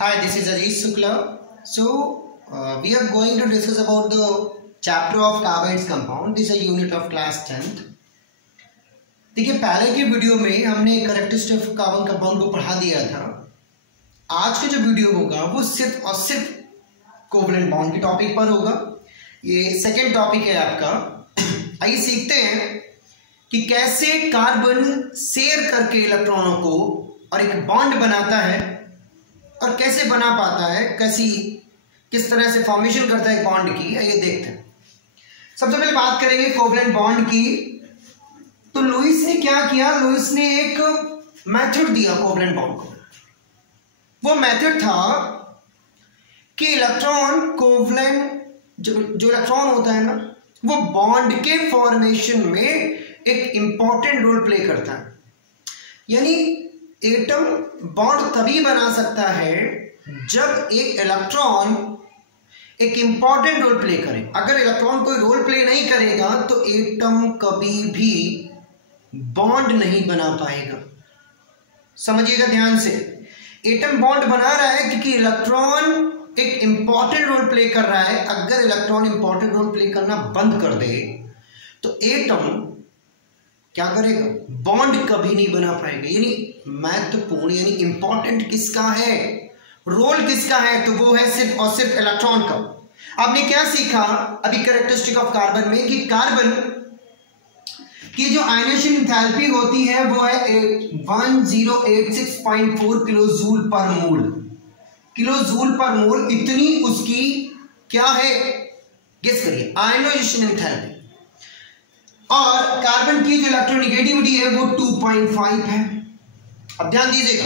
Hi, this is Ajit Shukla. We are going to discuss about the chapter of carbides compound. This is a unit of class 10th. देखिए पहले के video में हमने characteristic of carbon compound को पढ़ा दिया था। आज का जो वीडियो होगा वो सिर्फ और सिर्फ कोवलेंट बॉन्ड के टॉपिक पर होगा। ये सेकेंड टॉपिक है आपका। आइए सीखते हैं कि कैसे कार्बन शेयर करके इलेक्ट्रॉनों को और एक बॉन्ड बनाता है और कैसे बना पाता है, किस तरह से फॉर्मेशन करता है बॉन्ड की। ये देखते हैं। सबसे पहले बात करेंगे कोवलेंट बॉन्ड की। तो लुईस ने क्या किया, लुईस ने एक मेथड दिया कोवलेंट बॉन्ड को। वो मेथड था कि इलेक्ट्रॉन कोवलेंट जो इलेक्ट्रॉन होता है ना, वो बॉन्ड के फॉर्मेशन में एक इंपॉर्टेंट रोल प्ले करता है। यानी एटम बॉन्ड तभी बना सकता है जब एक इलेक्ट्रॉन एक इंपॉर्टेंट रोल प्ले करे। अगर इलेक्ट्रॉन कोई रोल प्ले नहीं करेगा तो एटम कभी भी बॉन्ड नहीं बना पाएगा। समझिएगा ध्यान से। एटम बॉन्ड बना रहा है क्योंकि इलेक्ट्रॉन एक इंपॉर्टेंट रोल प्ले कर रहा है। अगर इलेक्ट्रॉन इंपॉर्टेंट रोल प्ले करना बंद कर दे तो एटम क्या करेगा, बॉन्ड कभी नहीं बना पाएगा। यानी महत्वपूर्ण यानी इंपॉर्टेंट किसका है, रोल किसका है, तो वो है सिर्फ और सिर्फ इलेक्ट्रॉन का। आपने क्या सीखा अभी कैरेक्टरिस्टिक ऑफ कार्बन में कि कार्बन की जो आयनेशन एंथैल्पी होती है वो है 1086.4 किलोजूल पर मोल। किलोजूल पर मोल इतनी उसकी क्या है, गेस करिए, आयनाइजेशन एंथैल्पी। और कार्बन की जो इलेक्ट्रोनेगेटिविटी है वो 2.5 है। अब ध्यान दीजिएगा,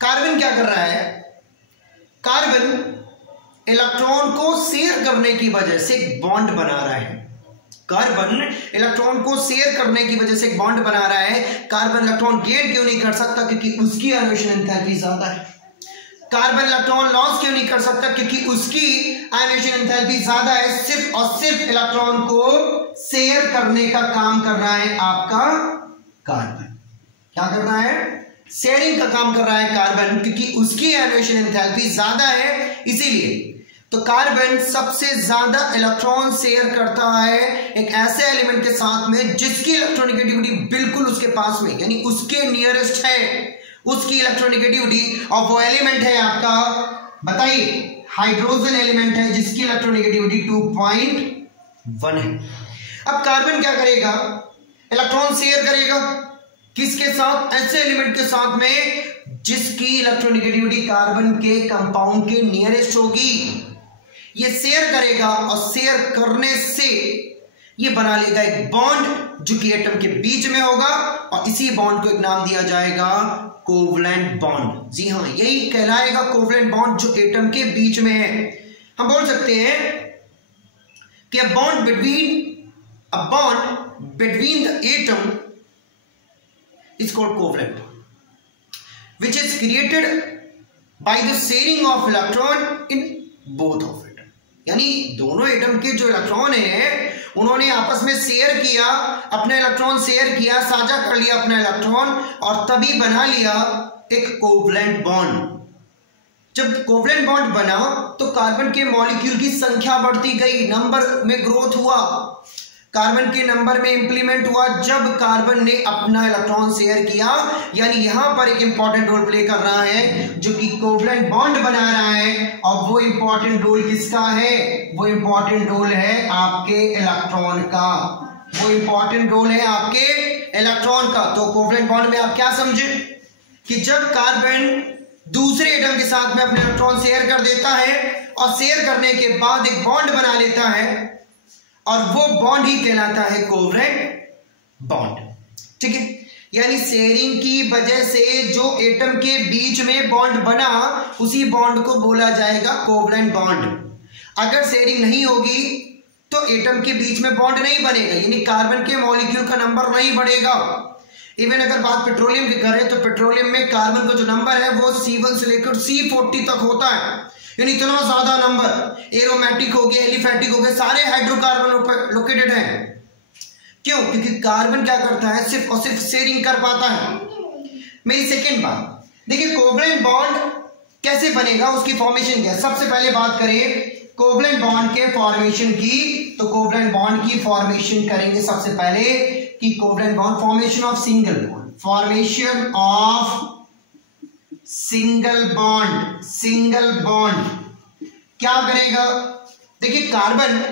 कार्बन क्या कर रहा है, कार्बन इलेक्ट्रॉन को शेयर करने की वजह से एक बॉन्ड बना रहा है। कार्बन इलेक्ट्रॉन को शेयर करने की वजह से एक बॉन्ड बना रहा है। कार्बन इलेक्ट्रॉन गेन क्यों नहीं कर सकता, क्योंकि उसकी आयनेशन एंथैल्पी ज्यादा है। कार्बन इलेक्ट्रॉन लॉस क्यों नहीं कर सकता, क्योंकि उसकी आयनेशन एंथैल्पी ज्यादा है। सिर्फ और सिर्फ इलेक्ट्रॉन को शेयर करने का काम कर रहा है आपका कार्बन। क्या कर रहा है, शेयरिंग का काम कर रहा है कार्बन, क्योंकि उसकी आयनेशन एंथैल्पी ज्यादा है। इसीलिए तो कार्बन सबसे ज्यादा इलेक्ट्रॉन शेयर करता है एक ऐसे एलिमेंट के साथ में जिसकी इलेक्ट्रोनेगेटिविटी बिल्कुल उसके पास में यानी उसके नियरेस्ट है उसकी इलेक्ट्रोनेगेटिविटी। और वो एलिमेंट है आपका, बताइए, हाइड्रोजन एलिमेंट है जिसकी इलेक्ट्रोनेगेटिविटी 2.1 है। अब कार्बन क्या करेगा, इलेक्ट्रॉन शेयर करेगा किसके साथ, ऐसे एलिमेंट के साथ में जिसकी इलेक्ट्रोनेगेटिविटी कार्बन के कंपाउंड के नियरेस्ट होगी। ये शेयर करेगा और शेयर करने से ये बना लेगा एक बॉन्ड जो कि एटम के बीच में होगा और इसी बॉन्ड को एक नाम दिया जाएगा कोवलेंट बॉन्ड। जी हाँ, यही कहलाएगा कोवलेंट बॉन्ड जो एटम के बीच में है। हम बोल सकते हैं कि a bond between the atom is called covalent, which is created by the sharing of electron in both of it। यानी दोनों एटम के जो इलेक्ट्रॉन हैं उन्होंने आपस में शेयर किया, अपने इलेक्ट्रॉन शेयर किया, साझा कर लिया अपना इलेक्ट्रॉन और तभी बना लिया एक कोवलेंट बॉन्ड। जब कोवलेंट बॉन्ड बना तो कार्बन के मॉलिक्यूल की संख्या बढ़ती गई, नंबर में ग्रोथ हुआ, कार्बन के नंबर में इंप्लीमेंट हुआ जब कार्बन ने अपना इलेक्ट्रॉन शेयर किया। यानी यहां पर एक इंपॉर्टेंट रोल प्ले कर रहा है जो कि कोवलेंट बॉन्ड बना रहा है। और वो इंपॉर्टेंट रोल किसका है, वो इंपॉर्टेंट रोल है आपके इलेक्ट्रॉन का। वो इंपॉर्टेंट रोल है आपके इलेक्ट्रॉन का। तो कोवलेंट बॉन्ड में आप क्या समझे कि जब कार्बन दूसरे एटम के साथ में अपने इलेक्ट्रॉन शेयर कर देता है और शेयर करने के बाद एक बॉन्ड बना लेता है और वो बॉन्ड ही कहलाता है कोवलेंट बॉन्ड। ठीक है, यानी शेयरिंग की वजह से जो एटम के बीच में बॉन्ड बना उसी बॉन्ड को बोला जाएगा कोवलेंट बॉन्ड। अगर शेयरिंग नहीं होगी तो एटम के बीच में बॉन्ड नहीं बनेगा, यानी कार्बन के मॉलिक्यूल का नंबर नहीं बढ़ेगा। इवन अगर बात पेट्रोलियम की करें तो पेट्रोलियम में कार्बन का जो नंबर है वो C1 से लेकर C40 तक होता है। यानी इतना ज्यादा नंबर, एरोमेटिक हो गया, एलिफेटिक हो गया, सारे हाइड्रोकार्बन लोकेटेड हैं। क्यों, क्योंकि कार्बन क्या करता है, सिर्फ और सिर्फ शेयरिंग कर पाता है। मेरी सेकेंड बात देखिए, कोवलेंट बॉन्ड कैसे बनेगा, उसकी फॉर्मेशन क्या है। सबसे पहले बात करें कोवलेंट बॉन्ड के फॉर्मेशन की, तो कोवलेंट बॉन्ड की फॉर्मेशन करेंगे सबसे पहले कि covalent bond formation of single bond, formation of single bond, single bond क्या करेगा। देखिए कार्बन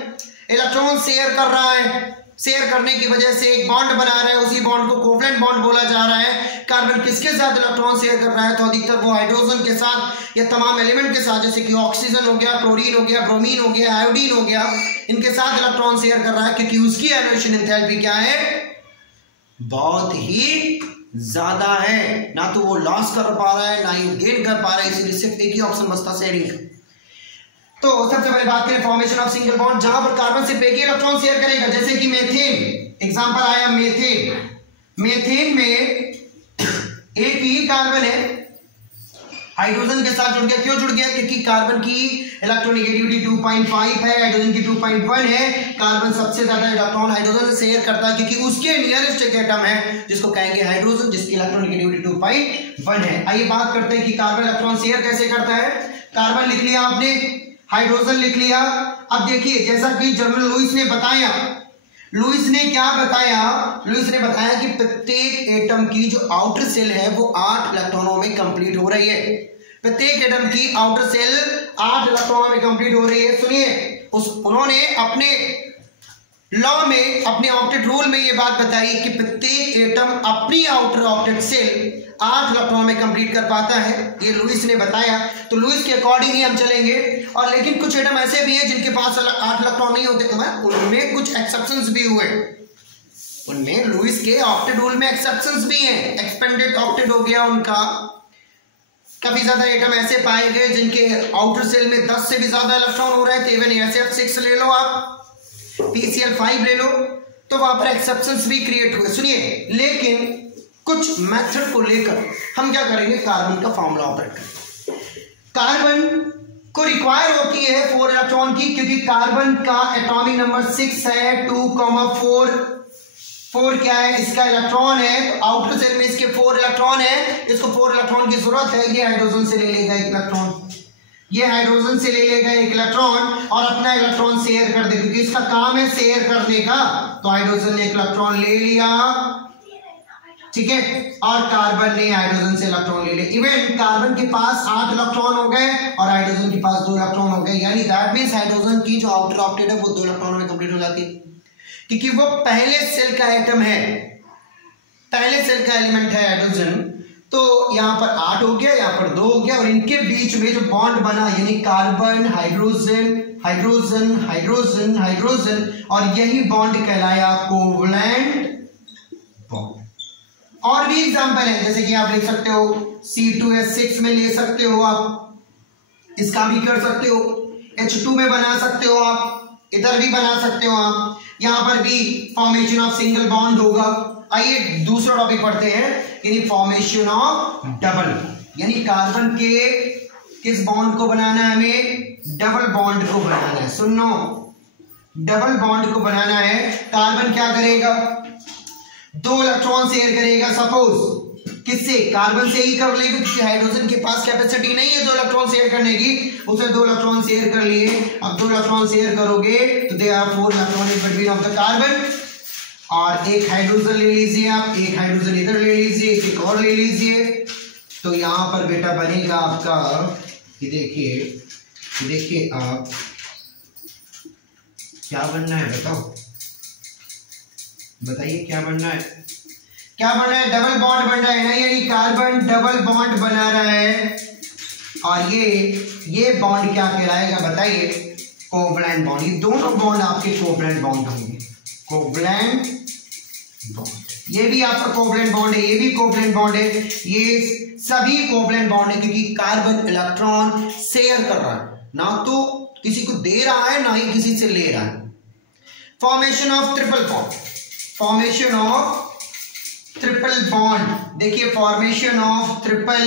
इलेक्ट्रॉन शेयर कर रहा है, शेयर करने की वजह से एक बॉन्ड बना रहा है, उसी बॉन्ड को कोवलेंट बॉन्ड बोला जा रहा है। कार्बन किसके साथ इलेक्ट्रॉन शेयर कर रहा है, तो अधिकतर वो हाइड्रोजन के साथ या तमाम एलिमेंट के साथ, जैसे कि ऑक्सीजन हो गया, क्लोरीन हो गया, ब्रोमीन हो गया, आयोडीन हो गया, इनके साथ इलेक्ट्रॉन शेयर कर रहा है, क्योंकि उसकी एनर्जी एंथैल्पी क्या है, बहुत ही ज्यादा है। ना तो वो लॉस कर पा रहा है, ना ही गेन कर पा रहा है, इसलिए सिर्फ एक ही ऑप्शन बचता शेयरिंग का। तो सबसे पहले बात करें फॉर्मेशन ऑफ सिंगल बॉन्ड, जहां पर कार्बन सिर्फ एक ही इलेक्ट्रॉन शेयर करेगा, जैसे कि मीथेन, एग्जांपल आया मीथेन। मीथेन में एक ही कार्बन है, हाइड्रोजन के साथ जुड़ गया। क्यों जुड़ गया, क्योंकि कार्बन की इलेक्ट्रोनेगेटिविटी 2.5 है, हाइड्रोजन की 2.1 है। कार्बन सबसे ज्यादा इलेक्ट्रॉन हाइड्रोजन से शेयर करता है, क्योंकि उसके नियरेस्ट एक एटम है जिसको कहेंगे हाइड्रोजन, जिसकी इलेक्ट्रोनेगेटिविटी 2.1 है। आइए बात करते हैं कि कार्बन इलेक्ट्रॉन शेयर कैसे करता है। कार्बन लिख लिया आपने, हाइड्रोजन लिख लिया। अब देखिए जैसा कि जनरल लुईस ने बताया, लुईस ने क्या बताया, लुईस ने बताया कि प्रत्येक एटम की जो आउटर सेल है वो 8 इलेक्ट्रॉनों में कंप्लीट हो रही है। प्रत्येक एटम की आउटर सेल 8 इलेक्ट्रॉनों में कंप्लीट हो रही है। सुनिए, उन्होंने अपने लॉ में, अपने ऑक्टेट रूल में ये बात बताई कि प्रत्येक एटम अपनी आउटर ऑक्टेट सेल 8 इलेक्ट्रॉन में कंप्लीट कर पाता है, ये लुईस ने बताया। तो लुईस के अकॉर्डिंग ही हम चलेंगे। और लेकिन कुछ एटम ऐसे भी हैं जिनके पास 8 इलेक्ट्रॉन नहीं होते, उनमें कुछ एक्सेप्शंस भी हुए, उनमें लुईस के ऑक्टेट रूल में एक्सेप्शंस भी हैं। एक्सपेंडेड ऑक्टेट हो गया उनका, काफी ज्यादा एटम ऐसे पाए गए जिनके आउटर सेल में 10 से भी ज्यादा इलेक्ट्रॉन हो रहे थे। इवन SF6 ले लो आप, PCl5 ले लो, तो वहां पर एक्सेप्शंस भी क्रिएट हुए। सुनिए, लेकिन कुछ मेथड को लेकर हम क्या करेंगे, कार्बन का फॉर्मूला ऑपरेट करेंगे। कार्बन को रिक्वायर होती है 4 इलेक्ट्रॉन की, क्योंकि कार्बन का एटॉमिक नंबर 6 है, 2,4 4 क्या है, इसका इलेक्ट्रॉन है। तो आउटर सेल में इसके 4 इलेक्ट्रॉन है, इसको 4 इलेक्ट्रॉन की जरूरत है। ये हाइड्रोजन से ले लेगा एक इलेक्ट्रॉन, ये हाइड्रोजन से ले लेगा एक इलेक्ट्रॉन और अपना इलेक्ट्रॉन शेयर कर देगा, क्योंकि इसका काम है शेयर करने का। तो हाइड्रोजन ने एक इलेक्ट्रॉन ले लिया, ठीक है, और कार्बन ने हाइड्रोजन से इलेक्ट्रॉन ले लिया। इवन कार्बन के पास 8 इलेक्ट्रॉन हो गए और हाइड्रोजन के पास 2 इलेक्ट्रॉन हो गए, यानी दैट मींस हाइड्रोजन की जो आउटर ऑक्टेट है वो 2 इलेक्ट्रॉनों में कंप्लीट हो जाती है, क्योंकि वो पहले सेल का एटम है, पहले सेल का एलिमेंट है हाइड्रोजन। तो यहां पर 8 हो गया, यहां पर 2 हो गया, और इनके बीच में जो बॉन्ड बना, यानी carbon hydrogen hydrogen hydrogen hydrogen, और यही बॉन्ड कहलाया कोवलेंट बॉन्ड। और भी एग्जांपल है, जैसे कि आप लिख सकते हो C2H6 में ले सकते हो आप, इसका भी कर सकते हो, H2 में बना सकते हो आप, इधर भी बना सकते हो आप, यहां पर भी फॉर्मेशन ऑफ सिंगल बॉन्ड होगा। आइए दूसरा टॉपिक पढ़ते हैं, यानी फॉर्मेशन ऑफ डबल, यानी कार्बन के किस बॉन्ड को बनाना है, हमें डबल बॉन्ड को बनाना है। सुनो, डबल बॉन्ड को बनाना है। कार्बन क्या करेगा, 2 इलेक्ट्रॉन शेयर करेगा, सपोज किससे, कार्बन से ही कर लेगा, क्योंकि हाइड्रोजन के पास कैपेसिटी नहीं है 2 इलेक्ट्रॉन शेयर करने की, उसने 2 इलेक्ट्रॉन शेयर कर लिए। अब 2 इलेक्ट्रॉन शेयर करोगे तो there are 4 electron in between of the carbon, और एक हाइड्रोजन ले लीजिए आप, एक हाइड्रोजन इधर ले लीजिए, एक और ले लीजिए। तो यहां पर बेटा बनेगा आपका, ये देखिए आप क्या बनना है, बताओ, बताइए क्या बनना है, क्या बनना है, डबल बॉन्ड बन रहा है ना, यानी कार्बन डबल बॉन्ड बना रहा है। और ये बॉन्ड क्या कहलाएगा बताइए, कोवलेंट बॉन्ड। ये दोनों बॉन्ड आपके कोवलेंट बॉन्ड होंगे, कोवलेंट बॉन्ड। ये भी आपका कोवलेंट बॉन्ड है, ये भी कोवलेंट बॉन्ड है, ये सभी कोवलेंट बॉन्ड है, क्योंकि कार्बन इलेक्ट्रॉन शेयर कर रहा है, ना तो किसी को दे रहा है ना ही किसी से ले रहा है। Formation of triple bond, formation of triple bond, देखिए formation of triple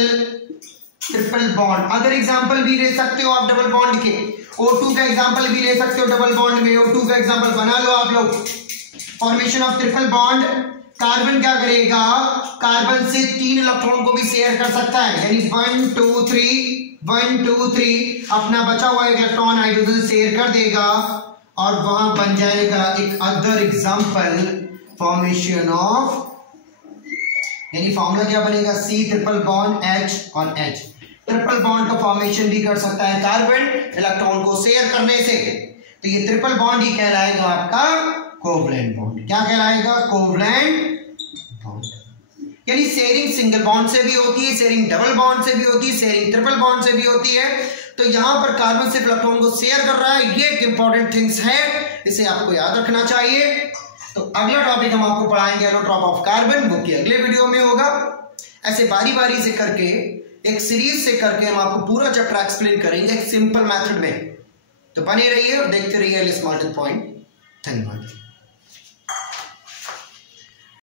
bond. Other example भी ले सकते हो आप डबल बॉन्ड के, O2 का एग्जांपल भी ले सकते हो डबल बॉन्ड में, O2 का एग्जांपल बना लो आप लोग। Formation of triple bond, carbon क्या करेगा, कार्बन से 3 इलेक्ट्रॉन को भी शेयर कर सकता है, यानी 1 2 3 1 2 3 अपना बचा हुआ इलेक्ट्रॉन हाइड्रोजन से शेयर कर देगा और वहां बन जाएगा एक अदर एग्जांपल फॉर्मेशन ऑफ, यानी फॉर्मूला क्या बनेगा, C ट्रिपल बॉन्ड H और H। ट्रिपल बॉन्ड का फॉर्मेशन भी कर सकता है कार्बन इलेक्ट्रॉन को शेयर करने से, तो ये ट्रिपल बॉन्ड ही कहलाएगा आपका कोवलेंट बॉन्ड। क्या कहलाएगा, कोवलेंट बॉन्ड। यानी शेयरिंग सिंगल बॉन्ड से भी होती है, शेयरिंग डबल बॉन्ड से भी होती है, शेयरिंग ट्रिपल बॉन्ड से भी होती है। तो यहां पर कार्बन सिर्फ इलेक्ट्रॉन को शेयर कर रहा है, ये एक इंपॉर्टेंट थिंग्स है, इसे आपको याद रखना चाहिए। तो अगला टॉपिक हम आपको पढ़ाएंगे एलोट्रॉप ऑफ कार्बन, वो की अगले वीडियो में होगा। ऐसे बारी बारी से करके एक सीरीज से करके हम आपको पूरा चैप्टर एक्सप्लेन करेंगे एक सिंपल मेथड में। तो बने रहिए और देखते रहिए स्मार्ट पॉइंट। धन्यवाद।